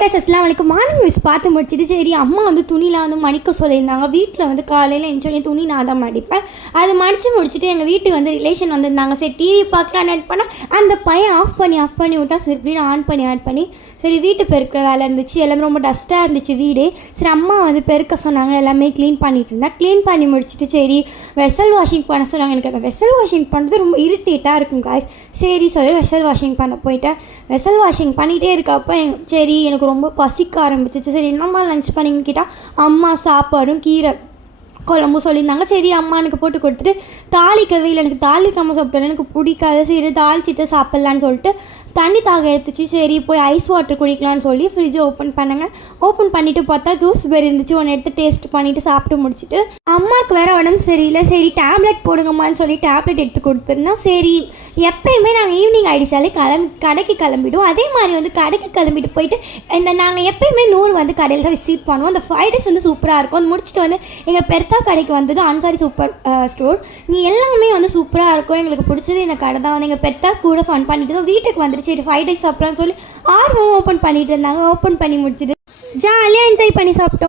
Guys அஸ்ஸலாமு அலைக்கும். Morning miss பார்த்து முடிச்சுட்டு சரி அம்மா வந்து துணிலாம் வந்து மடிக்க சொல்லியிருந்தாங்க. வீட்டில் வந்து காலையில் எஞ்சோடனே துணி நான் தான் மடிப்பேன். அது மடித்து முடிச்சுட்டு எங்கள் வீட்டுக்கு வந்து ரிலேஷன் வந்திருந்தாங்க. சரி டிவி பார்க்கலாம் நெட் பண்ணால் அந்த பையன் ஆஃப் பண்ணி விட்டால் சரி இப்படின்னு ஆன் பண்ணி சரி வீட்டு பெருக்கிற வேலை இருந்துச்சு. எல்லாமே ரொம்ப டஸ்ட்டாக இருந்துச்சு வீடு. சரி அம்மா வந்து பெருக்க சொன்னாங்க. எல்லாமே க்ளீன் பண்ணிட்டு இருந்தேன். க்ளீன் பண்ணி முடிச்சுட்டு சரி வெசல் வாஷிங் பண்ண சொன்னாங்க. எனக்கு அந்த வெசல் வாஷிங் பண்ணுறது ரொம்ப இரிட்டேட்டாக இருக்கும் காய்ஸ். சரி சொல்லி வெசல் வாஷிங் பண்ண போயிட்டேன். வெசல் வாஷிங் பண்ணிகிட்டே இருக்கப்போ சரி எனக்கு ரொம்ப பசிக்க ஆரம்பிச்சிச்சு. சரி என்னம்மா லன்ச் பண்ணிங்கன்னு கேட்டால் அம்மா சாப்பாடும் கீரை குழம்பு சொல்லியிருந்தாங்க. சரி அம்மா எனக்கு போட்டு கொடுத்துட்டு தாளிக்கவே இல்லை. எனக்கு தாளிக்காமல் சாப்பிட்டேன் எனக்கு பிடிக்காது. சரி தாளிச்சிட்டு சாப்பிட்லான்னு சொல்லிட்டு தண்ணி தாக எடுத்துச்சு. சரி போய் ஐஸ் வாட்டர் குடிக்கலான்னு சொல்லி ஃப்ரிட்ஜை ஓப்பன் பண்ணுங்க. ஓப்பன் பண்ணிவிட்டு பார்த்தா கூஸ்பெரி இருந்துச்சு. ஒன்று எடுத்து டேஸ்ட் பண்ணிவிட்டு சாப்பிட்டு முடிச்சுட்டு அம்மாவுக்கு வேறு உடம்பு சரியில்லை. சரி டேப்லெட் போடுங்கம்மான்னு சொல்லி டேப்லெட் எடுத்து கொடுத்துருந்தோம். சரி எப்போயுமே நாங்கள் ஈவினிங் ஆகிடுச்சாலே கடைக்கு கிளம்பிடுவோம். அதே மாதிரி வந்து கடைக்கு கிளம்பிட்டு போயிட்டு நாங்கள் எப்போயுமே 100 வந்து கடையில் தான் விசிட் பண்ணுவோம். அந்த 5 days வந்து சூப்பராக இருக்கும். அது முடிச்சுட்டு வந்து எங்கள் பெருத்தா கடைக்கு வந்தது அன்சாரி சூப்பர் ஸ்டோர். நீ எல்லாமே வந்து சூப்பராக இருக்கும். எங்களுக்கு பிடிச்சது இந்த கடை தான். எங்கள் பெருத்தா கூட ஃபன் பண்ணிட்டு தான் வீட்டுக்கு வந்துட்டு சரி 5 days சாப்பிட்லான்னு சொல்லி 6 ஓப்பன் பண்ணிட்டு இருந்தாங்க. ஓப்பன் பண்ணி முடிச்சுட்டு ஜாலியாக என்ஜாய் பண்ணி சாப்பிட்டோம்.